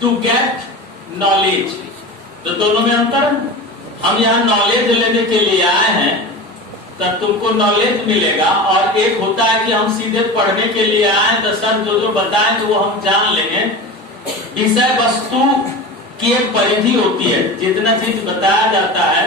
To get knowledge. तो दोनों में अंतर है। हम यहाँ नॉलेज लेने के लिए आए हैं तब तुमको नॉलेज मिलेगा, और एक होता है कि हम सीधे पढ़ने के लिए आए तो सर जो जो बताएंगे वो हम जान लेंगे। विषय वस्तु की एक परिधि होती है, जितना चीज बताया जाता है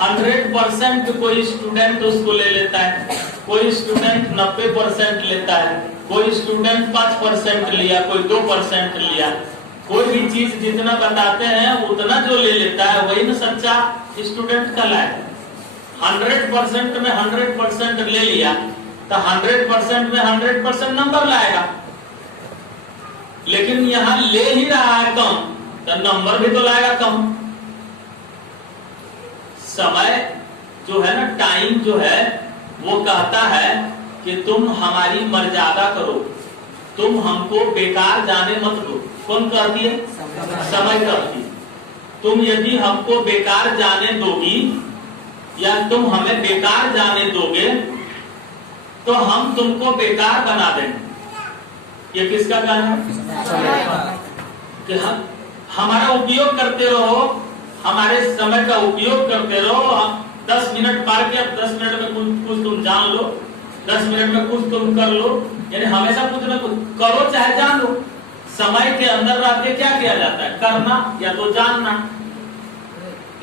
100% कोई स्टूडेंट उसको ले लेता है, कोई स्टूडेंट 90% लेता है, कोई स्टूडेंट 5% लिया, कोई 2% लिया। कोई भी चीज जितना बताते हैं उतना जो ले लेता है वही ना सच्चा स्टूडेंट कहलाएगा। 100% में 100% ले लिया तो 100% में 100% नंबर लाएगा, लेकिन यहाँ ले ही रहा है कम तो नंबर भी तो लाएगा कम। समय जो है ना, टाइम जो है वो कहता है कि तुम हमारी मर्यादा करो, तुम हमको बेकार जाने मत दो। कौन कहती है? समय कहती है। तुम यदि हमको बेकार जाने दोगी या तुम हमें बेकार जाने दोगे तो हम तुमको बेकार बना देंगे। ये किसका गाना है? कि हम हमारा उपयोग करते रहो, हमारे समय का उपयोग करते रहो। हम 10 मिनट पार किया, 10 मिनट में कुछ तुम जान लो, 10 मिनट में कुछ तुम कर लो, यानी हमेशा कुछ ना कुछ करो चाहे जान लो। समय के अंदर रह के क्या किया जाता है? करना या तो जानना।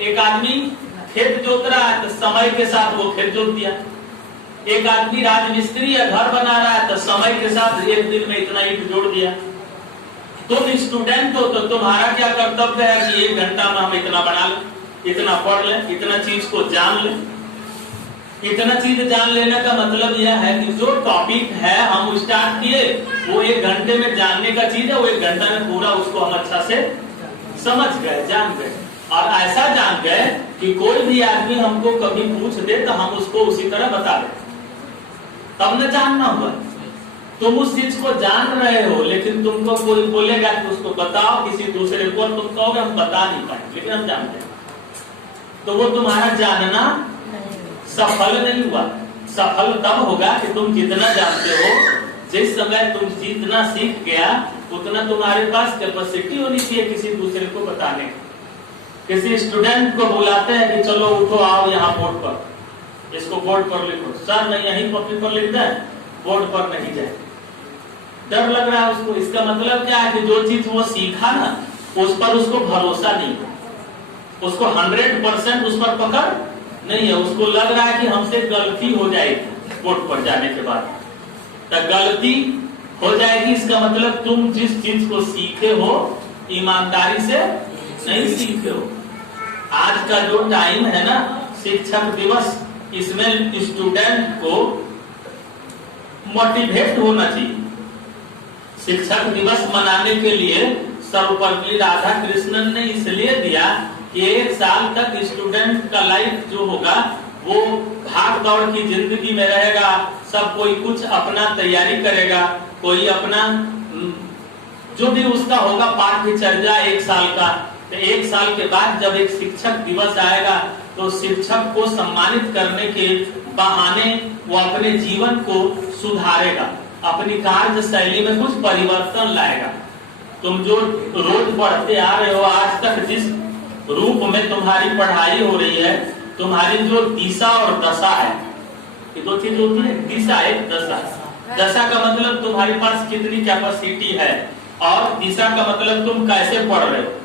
एक आदमी खेत जोत रहा है तो समय के साथ वो खेत जोत दिया। एक आदमी राजमिस्त्री या घर बना रहा है तो समय के साथ एक दिन में इतना ईंट जोड़ दिया। तुम स्टूडेंट हो तो तुम्हारा क्या कर्तव्य है कि 1 घंटा में हम इतना बना लें, इतना पढ़ लें, इतना चीज को जान लें। इतना चीज जान लेने का मतलब यह है कि जो टॉपिक है हम स्टार्ट किए वो 1 घंटे में जानने का चीज है, वो 1 घंटा में पूरा उसको हम अच्छा से समझ गए, जान गए। और ऐसा जान गए कि कोई भी आदमी हमको कभी पूछ दे तो हम उसको उसी तरह बता दें, तब न जानना हुआ। तुम उस चीज को जान रहे हो लेकिन तुमको कोई बोलेगा कि उसको बताओ किसी दूसरे को, तुम कहोगे हम बता नहीं पाए, लेकिन हम जानते हैं। तो वो तुम्हारा जानना सफल नहीं हुआ। सफल तब होगा कि तुम जितना जानते हो, जिस समय तुम जितना सीख गया उतना तुम्हारे पास कैपेसिटी होनी चाहिए किसी दूसरे को बताने की। किसी स्टूडेंट को बुलाते हैं कि चलो उठो आओ यहाँ बोर्ड पर, इसको बोर्ड पर लिखो। सर नहीं यहीं कॉपी पर लिख दें, बोर्ड पर नहीं जाए, डर लग रहा है उसको। इसका मतलब क्या है कि जो चीज वो सीखा ना उस पर उसको भरोसा नहीं है, उसको 100% उस पर पकड़ नहीं है। उसको लग रहा है कि हमसे गलती हो जाएगी बोर्ड पर जाने के बाद। तो गलती हो जाएगी इसका मतलब तुम जिस चीज को सीखे हो ईमानदारी से नहीं सीखे हो। आज का जो टाइम है ना शिक्षक दिवस, इसमें स्टूडेंट को मोटिवेट होना चाहिए। शिक्षक दिवस मनाने के लिए सर्वपल्ली राधाकृष्णन ने इसलिए दिया कि 1 साल तक स्टूडेंट का लाइफ जो होगा वो भाग दौड़ की जिंदगी में रहेगा। सब कोई कुछ अपना तैयारी करेगा, कोई अपना जो भी उसका होगा पाठ्यचर्या 1 साल का। तो 1 साल के बाद जब एक शिक्षक दिवस आएगा तो शिक्षक को सम्मानित करने के बहाने वो अपने जीवन को सुधारेगा, अपनी कार्य शैली में कुछ परिवर्तन लाएगा। तुम जो रोज पढ़ते आ रहे हो, आज तक जिस रूप में तुम्हारी पढ़ाई हो रही है, तुम्हारी जो दिशा और दशा है, ये 2 चीज होती है, दिशा एक दशा। दशा का मतलब तुम्हारे पास कितनी कैपेसिटी है और दिशा का मतलब तुम कैसे पढ़ रहे हो।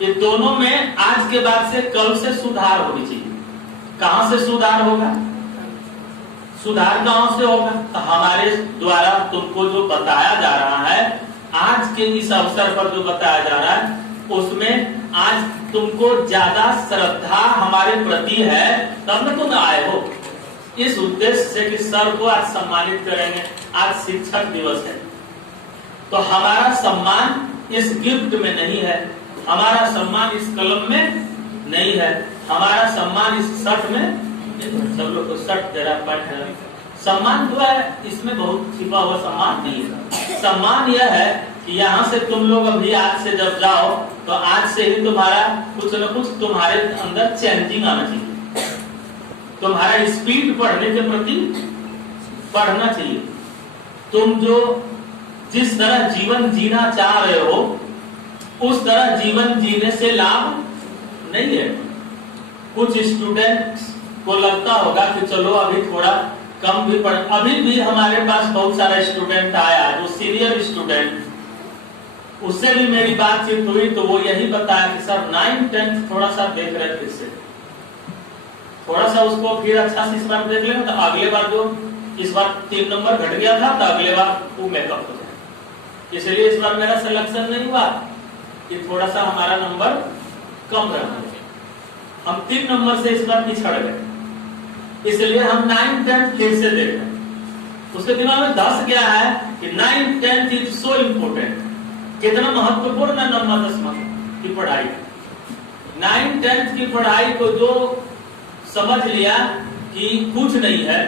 ये दोनों में आज के बाद से कल से सुधार होनी चाहिए। कहां से सुधार होगा? सुधार कहां से होगा? तो हमारे द्वारा तुमको जो बताया जा रहा है, आज के इस अवसर पर जो बताया जा रहा है, उसमें आज तुमको ज्यादा श्रद्धा हमारे प्रति है तब न तुम आए हो। इस उद्देश्य से कि सर को आज सम्मानित करेंगे, आज शिक्षक दिवस है। तो हमारा सम्मान इस गिफ्ट में नहीं है, हमारा सम्मान इस कलम में नहीं है, हमारा सम्मान इस शर्ट में, सब लोग को शर्ट जरा पैंट, सम्मान जो है इसमें बहुत छिपा हुआ सम्मान नहीं है। सम्मान यह है कि यहाँ से तुम लोग अभी आज से जब जाओ तो आज से ही तुम्हारा कुछ न कुछ तुम्हारे अंदर चेंजिंग आना चाहिए। तुम्हारा स्पीड पढ़ने के प्रति बढ़ना चाहिए। तुम जो जिस तरह जीवन जीना चाह रहे हो उस तरह जीवन जीने से लाभ नहीं है। कुछ स्टूडेंट्स को लगता होगा कि चलो अभी थोड़ा कम भी पढ़, अभी भी हमारे पास बहुत सारा स्टूडेंट आया जो सीनियर स्टूडेंट, उससे भी मेरी बातचीत हुई तो वो यही बताया कि सर 9th 10th थोड़ा सा देख रहे थे, इससे थोड़ा सा उसको फिर अच्छा से इस बार देख लेंगे तो अगले बार जो इस बार 3 नंबर घट गया था तो अगले बार वो मेकअप हो जाए। इसलिए इस बार मेरा सिलेक्शन नहीं हुआ कि थोड़ा सा हमारा नंबर कम रहा, हम 3 नंबर से इस बार पिछड़ गए, इसलिए हम 9th 10th फिर से देख रहे हैं। उसके दिमाग में धस गया है कि 9th 10th is so important, कितना महत्वपूर्ण है नंबर 10 की पढ़ाई। 9th 10th की पढ़ाई को जो समझ लिया कि कुछ नहीं है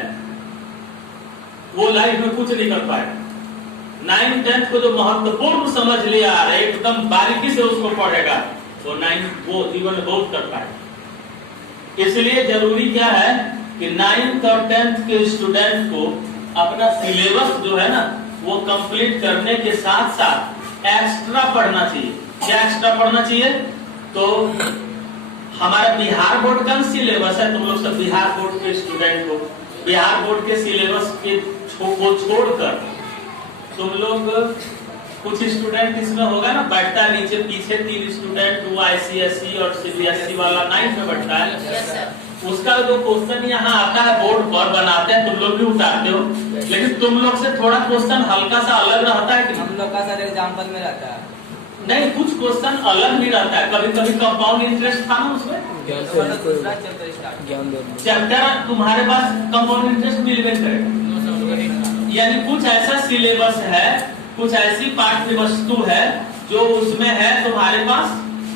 वो लाइफ में कुछ नहीं कर पाए। 9th 10th को जो महत्वपूर्ण समझ लिया एकदम बारीकी से उसको पढ़ेगा वो 9th वो जीवन में बहुत कर पाए। इसलिए जरूरी क्या है कि 9th और 10th के स्टूडेंट को अपना सिलेबस जो है ना वो कंप्लीट करने के साथ साथ एक्स्ट्रा पढ़ना चाहिए। क्या एक्स्ट्रा पढ़ना चाहिए? तो हमारा बिहार बोर्ड का सिलेबस है, तुम लोग सब बिहार बोर्ड के स्टूडेंट हो, बिहार बोर्ड के सिलेबस को छोड़कर तुम लोग कुछ स्टूडेंट इसमें होगा ना बैठता है नीचे पीछे 3 स्टूडेंट, वो ICSE और CBSE वाला 9th में बैठता है। उसका जो क्वेश्चन यहाँ आता है बोर्ड पर बनाते हैं, तुम लोग भी उतारते हो, लेकिन तुम लोग से थोड़ा क्वेश्चन हल्का सा अलग रहता है कि हम लोग का सर एग्जाम्पल में रहता है नहीं, कुछ क्वेश्चन अलग भी रहता है। कभी कभी कंपाउंड इंटरेस्ट था ना उसमें, चैप्टर तुम्हारे पास कंपाउंड इंटरेस्ट मिल गए करेगा, यानी कुछ ऐसा सिलेबस है, कुछ ऐसी पाठ्य वस्तु है जो उसमें है तुम्हारे पास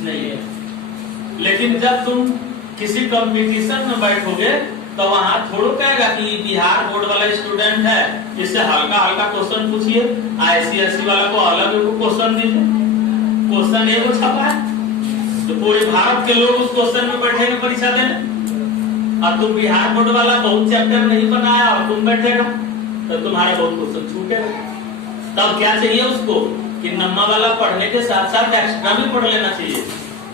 नहीं है। लेकिन जब तुम किसी कंपटीशन में बैठोगे तो वहां थोड़ा कहेगा कि बिहार बोर्ड वाला स्टूडेंट है, इससे हल्का हल्का क्वेश्चन पूछिए, ICSE वाला को अलग क्वेश्चन दीजिए। क्वेश्चन एक छपा है तो पूरे भारत के लोग उस क्वेश्चन में बैठेंगे परीक्षा देने, और तुम बिहार बोर्ड वाला बहुत चैप्टर नहीं बनाया और तुम बैठेगा तो तुम्हारा बहुत क्वेश्चन छूटेगा। तब क्या चाहिए उसको कि नम्मा वाला पढ़ने के साथ साथ एक्स्ट्रा भी पढ़ लेना चाहिए।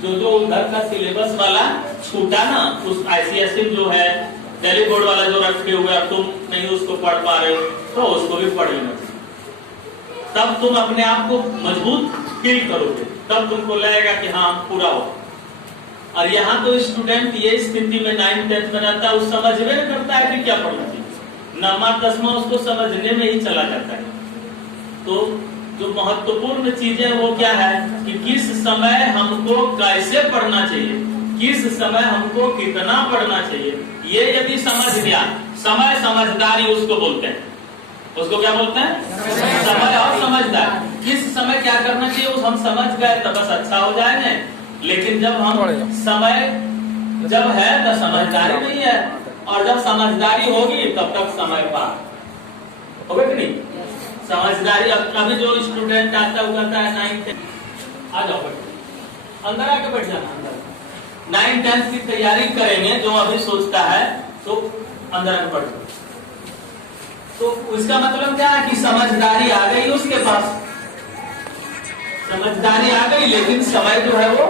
जो उधर का सिलेबस वाला छूटा ना, उस ICSE जो है दिल्ली बोर्ड वाला जो रखे हुए और तुम नहीं उसको पढ़ पा रहे हो तो उसको भी पढ़ लेना चाहिए। तब तुम अपने आप को मजबूत फील करोगे, तब तुमको लगेगा कि हाँ पूरा हो। और यहाँ तो स्टूडेंट ये स्थिति में 9th 10th में रहता है, उस समझ में नहीं करता है कि क्या पढ़ना चाहिए, 9वां 10वां उसको समझने में ही चला जाता है। तो जो महत्वपूर्ण चीजें वो क्या है कि किस समय हमको कैसे पढ़ना चाहिए, किस समय हमको कितना पढ़ना चाहिए, ये यदि समझ गया, समय समझदारी उसको बोलते हैं। उसको क्या बोलते हैं? समय और समझदार। किस समय क्या करना चाहिए उस हम समझ गए तो बस अच्छा हो जाएंगे। लेकिन जब हम समय जब है तो समझदारी नहीं है, और जब समझदारी होगी तब तक समय पार होगा कि नहीं? समझदारी अभी जो स्टूडेंट आता है वो कहता है 9th आ जाओ बैठ अंदर आके बैठ जाना, अंदर 9th 10th की तैयारी करेंगे जो अभी सोचता है तो अंदर आके बैठ। तो उसका मतलब क्या है कि समझदारी आ गई उसके पास, समझदारी आ गई, लेकिन समय जो है वो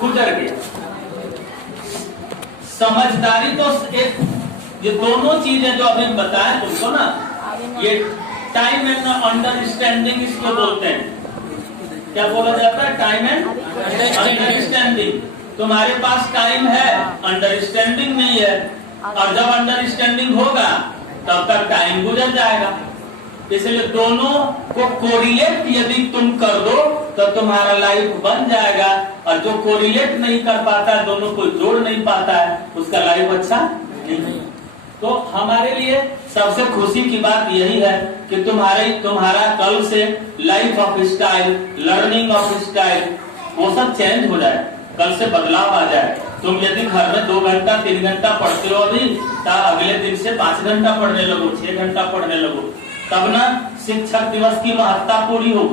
गुजर गया। समझदारी तो एक ये दोनों चीजें जो अभी बताए तुमको ना, ये टाइम एंड अंडरस्टैंडिंग इसको बोलते हैं। क्या बोला जाता है? Time and understanding. तुम्हारे पास टाइम है, अंडरस्टैंडिंग नहीं है, और जब अंडरस्टैंडिंग होगा तब तक टाइम गुजर जाएगा। इसलिए दोनों को कोरिलेट यदि तुम कर दो तो तुम्हारा लाइफ बन जाएगा, और जो कोरिलेट नहीं कर पाता है, दोनों को जोड़ नहीं पाता है, उसका लाइफ अच्छा नहीं। तो हमारे लिए सबसे खुशी की बात यही है कि तुम्हारा कल से life of style, learning of style वो सब चेंज हो जाए, कल से बदलाव आ जाए। तुम यदि घर में 2 घंटा 3 घंटा पढ़ते हो अभी, तो अगले दिन से 5 घंटा पढ़ने लगो, 6 घंटा पढ़ने लगो, तब ना शिक्षक दिवस की महत्ता पूरी हो।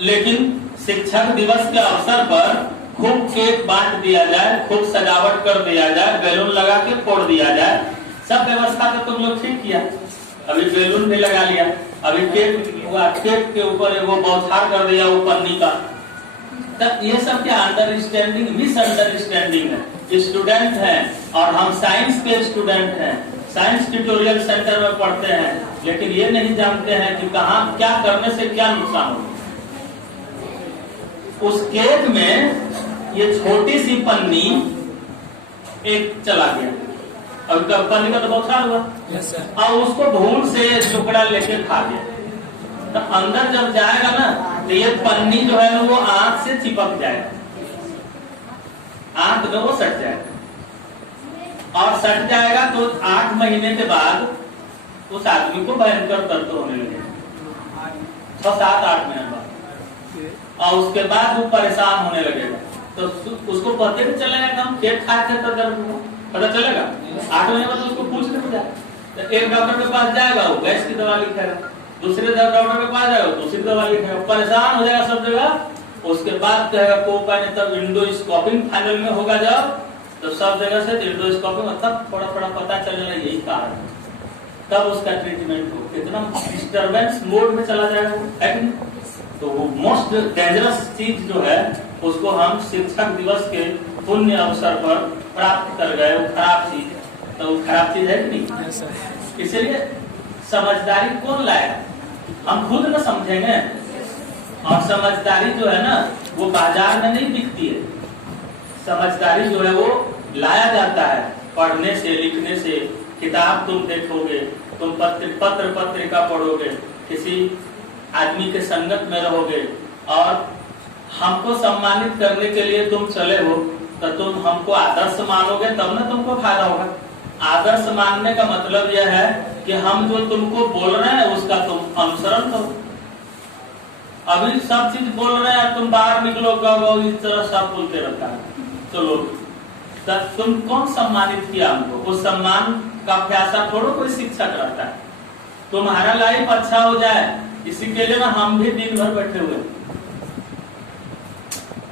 लेकिन शिक्षक दिवस के अवसर पर खूब केक बांट दिया जाए, खूब सजावट कर दिया जाए, बैलून लगा के फोड़ दिया जाए, सब व्यवस्था तो तुम लोग ठीक किया, अभी बैलून भी लगा लिया, अभी केक के ऊपर वो बौछार कर दिया वो पन्नी का। तब ये सब क्या अंडरस्टैंडिंग, मिसअंडरस्टैंडिंग है। स्टूडेंट हैं और हम साइंस के स्टूडेंट हैं, साइंस ट्यूटोरियल सेंटर में पढ़ते हैं, लेकिन ये नहीं जानते हैं कि कहाँ क्या करने से क्या नुकसान होगा। उस केक में ये छोटी सी पन्नी एक चला गया, अब पन्नी का तो बौछार हुआ, और उसको धूल से टुकड़ा लेके खा गया। तो अंदर जब जाएगा ना तो ये पन्नी जो है ना वो आंख से चिपक जाएगा, आंख में वो सट जाएगा, और सट जाएगा तो 8 महीने के बाद उस आदमी को भयंकर दर्द होने लगेगा, 6-7-8 महीने बाद, और उसके बाद वो परेशान होने लगेगा। तो उसको पता नहीं चलेगा कि हम केक खाए थे तो दर्द हुआ, पता चलेगा 8 महीने बाद उसको पूछने को जाए तो एक डॉक्टर के पास जाएगा, वो गैस की दवा लिखेगा, दूसरे डॉक्टर के पास जाएगा, दूसरी दवा लिखेगा, परेशान हो जाएगा सब जगह। उसके बाद कहेगा को उपाय नहीं, तब इंडोस्कोपिंग फाइनल में होगा जब, तो सब जगह से इंडोस्कोपिंग, तब थोड़ा थोड़ा पता चलेगा यही कारण है, तब उसका ट्रीटमेंट हो। कितना डिस्टर्बेंस मोड में चला जाएगा है कि नहीं? तो मोस्ट डेंजरस चीज जो है उसको हम शिक्षक दिवस के पुण्य अवसर पर प्राप्त कर गए, वो खराब चीज है। तो वो खराब चीज है कि नहीं? इसलिए समझदारी कौन लाएगा? हम खुद न समझेंगे। और समझदारी जो है ना वो बाजार में नहीं बिकती है, समझदारी जो है वो लाया जाता है पढ़ने से, लिखने से। किताब तुम देखोगे, तुम पत्र पत्रिका पढ़ोगे, किसी आदमी के संगत में रहोगे, और हमको सम्मानित करने के लिए तुम चले हो तो तुम हमको आदर्श मानोगे, तब ना तुमको फायदा होगा। आदर्श मानने का मतलब यह है कि हम जो तुमको बोल रहे हैं उसका तुम अनुसरण करो। अभी सब चीज बोल रहे हैं, तुम बाहर निकलोगे वो इस तरह सब बोलते रहता है, चलो तुम कौन सम्मानित किया हमको? उस सम्मान का प्यासा थोड़ा कोई शिक्षक रहता है। तुम्हारा लाइफ अच्छा हो जाए इसी के लिए ना हम भी दिन भर बैठे हुए,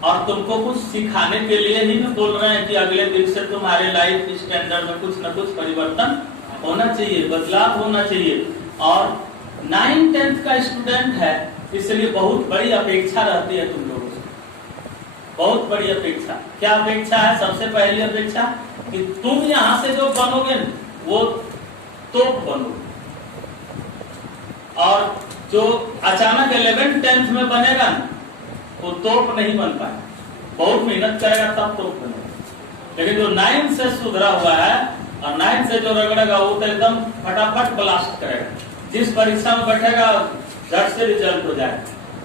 और तुमको कुछ सिखाने के लिए ही ना बोल रहे हैं कि अगले दिन से तुम्हारे लाइफ स्टैंडर्ड में कुछ न कुछ परिवर्तन होना चाहिए, बदलाव होना चाहिए। और 9th-10th का स्टूडेंट है, इसलिए बहुत बड़ी अपेक्षा रहती है तुम लोगों से, बहुत बड़ी अपेक्षा। क्या अपेक्षा है? सबसे पहली अपेक्षा कि तुम यहाँ से जो बनोगे वो तोप बनो, और जो अचानक 11th-10th में बनेगा ना वो तोप नहीं बन पाए, बहुत मेहनत करेगा तब तोप बनेगा। लेकिन जो 9th से सुधरा हुआ है और 9th से जो रगड़ेगा वो तो एकदम फटाफट ब्लास्ट करेगा, जिस परीक्षा में बैठेगा झट से रिजल्ट हो जाए।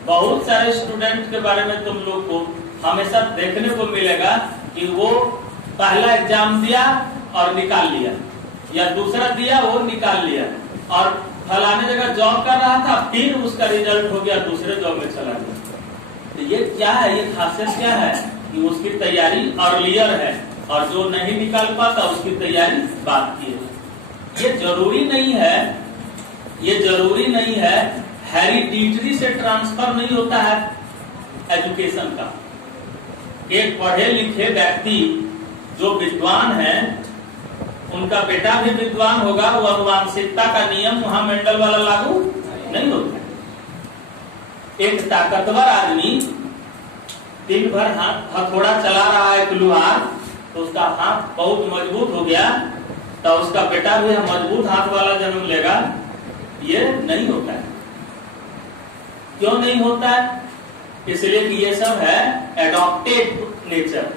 बहुत सारे स्टूडेंट के बारे में तुम लोग को हमेशा देखने को मिलेगा कि वो पहला एग्जाम दिया और निकाल लिया, या दूसरा दिया वो निकाल लिया, और फलाने जगह जॉब कर रहा था फिर उसका रिजल्ट हो गया दूसरे जॉब में चला गया। तो ये क्या है? ये खासियत क्या है कि उसकी तैयारी अर्लियर है, और जो नहीं निकाल पाता उसकी तैयारी बाद की है। ये जरूरी नहीं है, ये जरूरी नहीं है, हेरिडिटरी से ट्रांसफर नहीं होता है एजुकेशन का। एक पढ़े लिखे व्यक्ति जो विद्वान है उनका बेटा भी विद्वान होगा, वो अनुवांशिकता का नियम वहां मेंडल वाला लागू नहीं होता। एक ताकतवर आदमी दिन भर हथौड़ा चला रहा है, एक लुहार, तो उसका हाथ बहुत मजबूत हो गया, तो उसका बेटा भी मजबूत हाथ वाला जन्म लेगा, ये नहीं होता है। क्यों नहीं होता है? इसलिए कि ये सब है एडॉप्टेड नेचर।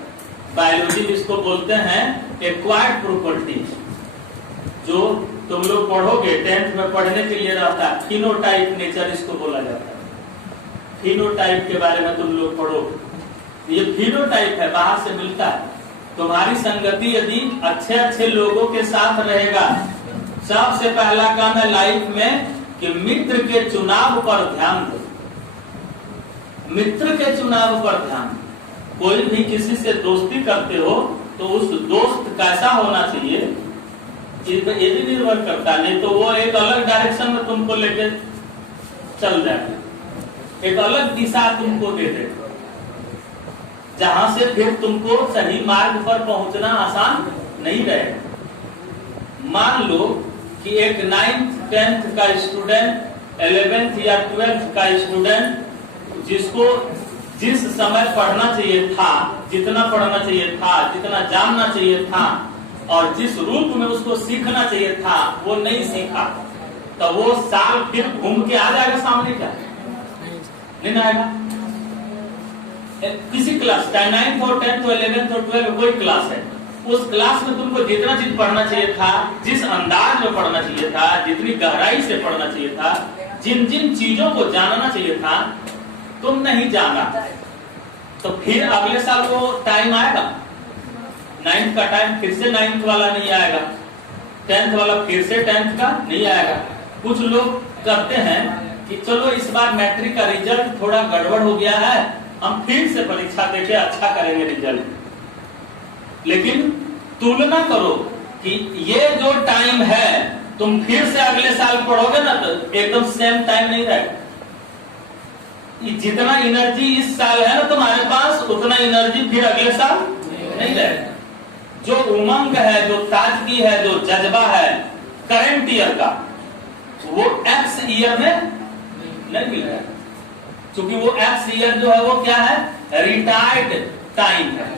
बायोलॉजी जिसको बोलते हैं एक्वायर्ड प्रॉपर्टीज, जो तुम लोग पढ़ोगे 10th में पढ़ने के लिए रहता है, फिनोटाइप नेचर इसको बोला जाता है। फिनोटाइप के बारे में तुम लोग पढ़ोगे, ये फिनोटाइप है, बाहर से मिलता है। तुम्हारी संगति यदि अच्छे अच्छे लोगों के साथ रहेगा, सबसे पहला काम है लाइफ में कि मित्र के चुनाव पर ध्यान दो। मित्र के चुनाव पर ध्यान। कोई भी किसी से दोस्ती करते हो तो उस दोस्त कैसा होना चाहिए ये भी निर्भर करता है, नहीं तो वो एक अलग डायरेक्शन में तुमको लेके चल जाएगा, एक अलग दिशा तुमको दे देगा, जहां से फिर तुमको सही मार्ग पर पहुंचना आसान नहीं रहेगा। मान लो कि एक 9th 10th का स्टूडेंट 11th या 12th का स्टूडेंट जिसको जिस समय पढ़ना चाहिए था, जितना पढ़ना चाहिए था, जितना जानना चाहिए था और जिस रूप में उसको सीखना चाहिए था वो नहीं सीखा, तो वो साल फिर घूम के आ जाएगा सामने क्या? नहीं आएगा। किसी क्लास चाहे 9th और 10th और 11th और 12th कोई क्लास है, उस क्लास में तुमको जितना चीज पढ़ना चाहिए था, जिस अंदाज में पढ़ना चाहिए था, जितनी गहराई से पढ़ना चाहिए था, जिन जिन चीजों को जानना चाहिए था, तुम नहीं जाना, तो फिर अगले साल वो टाइम आएगा। 9th का टाइम फिर से 9th वाला नहीं आएगा, 10th वाला फिर से 10th का नहीं आएगा। कुछ लोग करते हैं कि चलो इस बार मैट्रिक का रिजल्ट थोड़ा गड़बड़ हो गया है, हम फिर से परीक्षा देके अच्छा करेंगे रिजल्ट। लेकिन तुलना करो कि ये जो टाइम है तुम फिर से अगले साल पढ़ोगे ना तो एकदम सेम टाइम नहीं रहेगा। जितना एनर्जी इस साल है ना तुम्हारे पास, उतना एनर्जी फिर अगले साल नहीं रहेगा। जो उमंग है, जो ताजगी है, जो जज्बा है करंट ईयर का, वो एक्स ईयर में नहीं मिलेगा, क्योंकि वो एक्स ईयर जो है वो क्या है? रिटायर्ड टाइम है।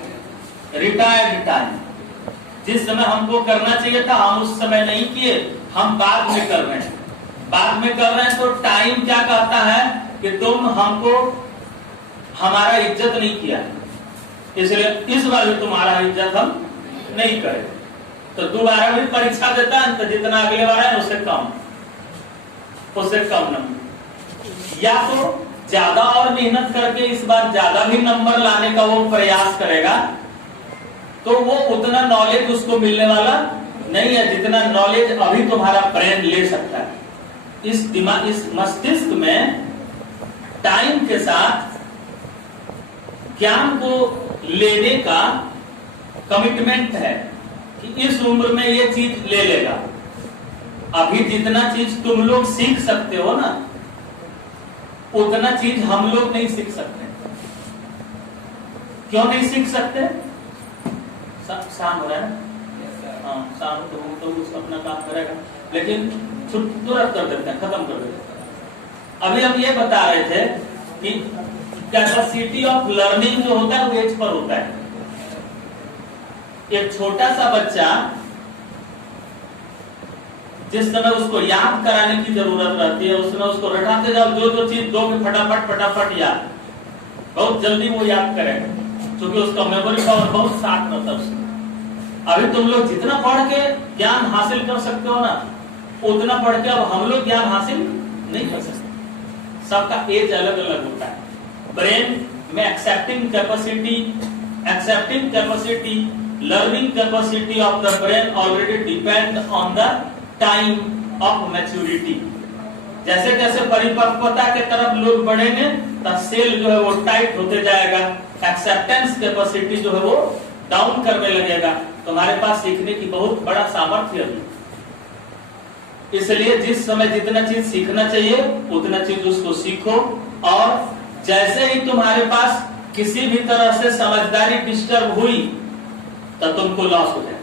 रिटायर्ड टाइम, जिस समय हमको करना चाहिए था हम उस समय नहीं किए, हम बाद में कर रहे हैं। बाद में कर रहे हैं तो टाइम क्या कहता है कि तुम हमको हमारा इज्जत नहीं किया, इसलिए इस बार भी तुम्हारा इज्जत हम नहीं करें। तो दोबारा भी परीक्षा देता है तो जितना अगले बार है उससे कम नंबर, या तो ज्यादा और मेहनत करके इस बार ज्यादा भी नंबर लाने का वो प्रयास करेगा, तो वो उतना नॉलेज उसको मिलने वाला नहीं है जितना नॉलेज अभी तुम्हारा ब्रेन ले सकता है। इस दिमाग, इस मस्तिष्क में टाइम के साथ ज्ञान को लेने का कमिटमेंट है कि इस उम्र में ये चीज ले लेगा। अभी जितना चीज तुम लोग सीख सकते हो ना, उतना चीज हम लोग नहीं सीख सकते। क्यों नहीं सीख सकते? शाम हो रहा है ना, हाँ शाम तो उसका अपना काम करेगा, लेकिन तुरंत कर देते हैं, खत्म कर देते हैं। अभी हम ये बता रहे थे कि कैपेसिटी ऑफ लर्निंग जो होता है वो एज पर होता है। एक छोटा सा बच्चा जिस समय उसको याद कराने की जरूरत रहती है, उस समय उसको रटाते जाओ, जो चीज दोगे फटाफट याद, बहुत जल्दी वो याद करेगा, क्योंकि उसका मेमोरी पावर बहुत शार्प रहता है उसमें। अभी तुम लोग जितना पढ़ के ज्ञान हासिल कर सकते हो ना, उतना पढ़ के अब हम लोग ज्ञान हासिल नहीं कर सकते। सबका एज अलग अलग होता है। ब्रेन में accepting capacity, learning capacity of the brain already depend on the time of maturity. जैसे जैसे परिपक्वता के तरफ लोग बढ़ेंगे तब सेल जो है वो टाइट होते जाएगा, एक्सेप्टेंस कैपेसिटी जो है वो डाउन करने लगेगा। तुम्हारे पास सीखने की बहुत बड़ा सामर्थ्य है, इसलिए जिस समय जितना चीज सीखना चाहिए उतना चीज उसको सीखो। और जैसे ही तुम्हारे पास किसी भी तरह से समझदारी डिस्टर्ब हुई तो तुमको लॉस हो जाएगा।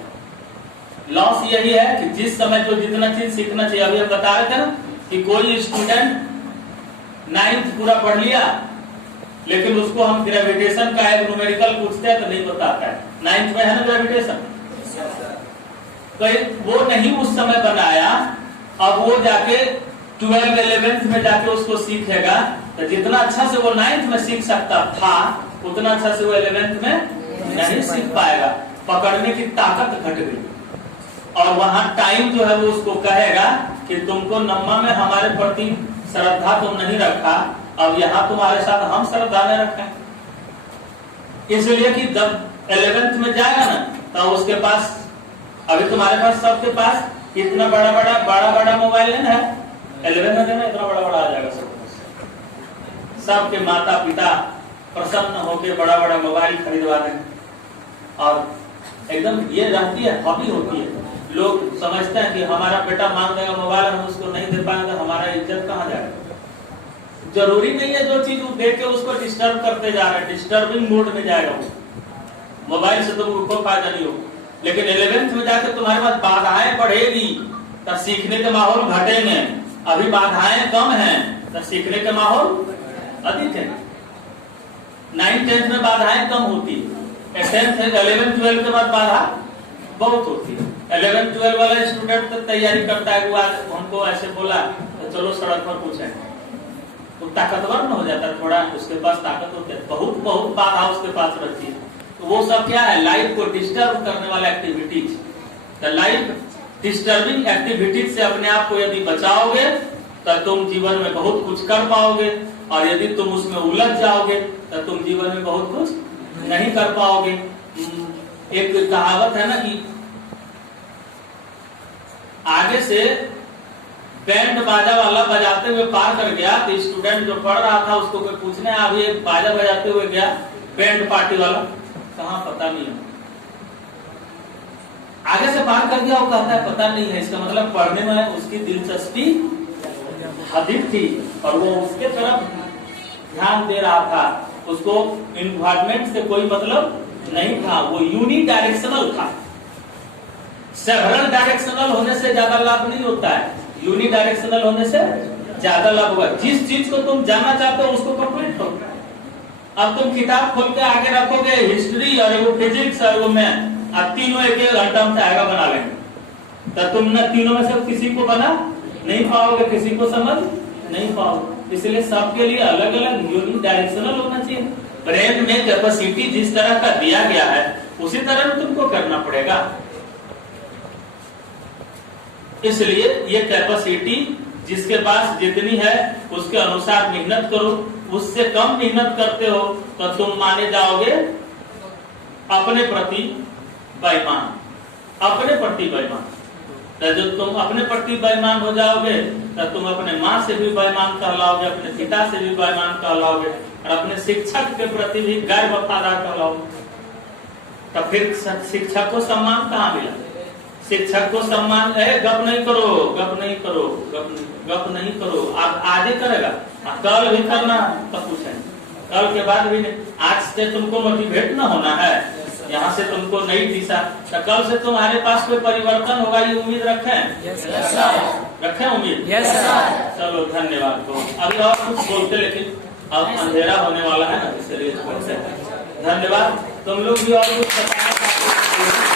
लॉस यही है कि जिस समय जो जितना चीज सीखना चाहिए, अभी हम बता रहे थे ना कि कोई स्टूडेंट 9th पूरा पढ़ लिया, लेकिन उसको हम ग्रेविटेशन का एक न्यूमेरिकल पूछते हैं तो नहीं बताता है। 9th में है ना ग्रेविटेशन, तो वो नहीं उस समय बनाया, अब वो जाके 12th 11th में जाके उसको सीखेगा, तो जितना अच्छा से वो 9th में सीख सकता था उतना अच्छा से वो 11th में नहीं सीख पाएगा। पकड़ने की ताकत घट गई, और वहां टाइम जो है वो उसको कहेगा कि तुमको नम्मा में हमारे प्रति श्रद्धा तुम नहीं रखा, अब यहाँ तुम्हारे साथ हम श्रद्धा में रखें। इसलिए कि जब 11th में जाएगा ना तो उसके पास, अभी तुम्हारे पास सबके पास इतना बड़ा मोबाइल है, 11th में देना इतना बड़ा आ जाएगा सबके माता पिता प्रसन्न होकर बड़ा मोबाइल खरीदवा दें, और एकदम ये रहती है, हॉबी होती है। लोग समझते हैं कि हमारा बेटा मांग देगा मोबाइल, हम उसको नहीं दे पाएंगे तो हमारा इज्जत कहाँ जाएगा। जरूरी नहीं है जो चीज वो देख के उसको डिस्टर्ब करते जा रहे हैं, डिस्टर्बिंग मोड में जाएगा वो, मोबाइल से तुमको कोई फायदा नहीं होगा। लेकिन 11th में जाकर तुम्हारे पास बाधाएं बढ़ेगी, तो सीखने के माहौल घटेंगे। अभी बाधाएं कम हैं तो सीखने के माहौल अधिक है। 9th-10th में बाधाएं कम होती है, 10th 11th 12th के बाद बाधा बहुत होती है। 11th 12th वाला स्टूडेंट तो तैयारी करता है, वो हमको ऐसे बोला तो चलो सड़क पर पूछे, तो ताकतवर न हो जाता है, थोड़ा उसके पास ताकत होती है, बहुत बहुत बाधा उसके पास रहती है। तो वो सब क्या है, लाइफ को डिस्टर्ब करने वाले एक्टिविटीज। तो लाइफ डिस्टर्बिंग एक्टिविटीज से अपने आप को यदि बचाओगे तो तुम जीवन में बहुत कुछ कर पाओगे, और यदि तुम उसमें उलझ जाओगे तो तुम जीवन में बहुत कुछ नहीं कर पाओगे। एक कहावत है ना कि आगे से बैंड बाजा वाला बजाते हुए पार कर गया, तो स्टूडेंट जो पढ़ रहा था उसको कोई पूछने अभी एक बाजा बजाते हुए गया, बैंड पार्टी वाला, कहाँ पता नहीं है। आगे से पार कर गया, वो कहता है पता नहीं है। इसका मतलब पढ़ने में उसकी दिलचस्पी अधिक थी और वो उसके तरफ ध्यान दे रहा था, उसको इन्वायरमेंट से कोई मतलब नहीं था, वो यूनिडायरेक्शनल था। सेवरल डायरेक्शनल होने से ज्यादा लाभ नहीं होता है, यूनिडायरेक्शनल होने से ज्यादा लाभ होगा। जिस चीज को तुम जानना चाहते हो उसको कंप्लीट करो। अब तुम किताब खोल के आगे रखोगे हिस्ट्री और वो फिजिक्स और वो मैथ, अब तीनों एक घंटा में आएगा बना लेंगे, तो तुम न तीनों में से किसी को बना नहीं पाओगे, किसी को समझ नहीं पाओगे। इसलिए सबके लिए अलग अलग यूनिडायरेक्शनल होना चाहिए। ब्रेन में कैपेसिटी जिस तरह का दिया गया है उसी तरह में तुमको करना पड़ेगा। इसलिए ये कैपेसिटी जिसके पास जितनी है उसके अनुसार मेहनत करो। उससे कम मेहनत करते हो तो तुम माने जाओगे अपने प्रति बेईमान, अपने प्रति बेईमान। तो जो तुम अपने प्रति बेईमान हो जाओगे तो तुम अपने माँ से भी बेईमान कहलाओगे, अपने पिता से भी बेईमान कहलाओगे, और अपने शिक्षक के प्रति भी गैर वफादार कहलाओगे। तो फिर शिक्षक को सम्मान कहाँ मिला? शिक्षक को सम्मान है, गप नहीं करो, गप नहीं करो, गप नहीं करो। आप आज ही करेगा, कल भी करना तो पूछेंगे, कल के बाद भी नहीं। आज से तुमको मोटिवेट न होना है, यहाँ से तुमको नई दिशा, तो कल से तुम्हारे पास कोई परिवर्तन होगा, ये उम्मीद रखें? रखें उम्मीद? चलो धन्यवाद। तो अभी और कुछ बोलते, लेकिन अब अंधेरा होने वाला है ना, इसलिए धन्यवाद। तुम लोग भी और कुछ बताना चाहते हो?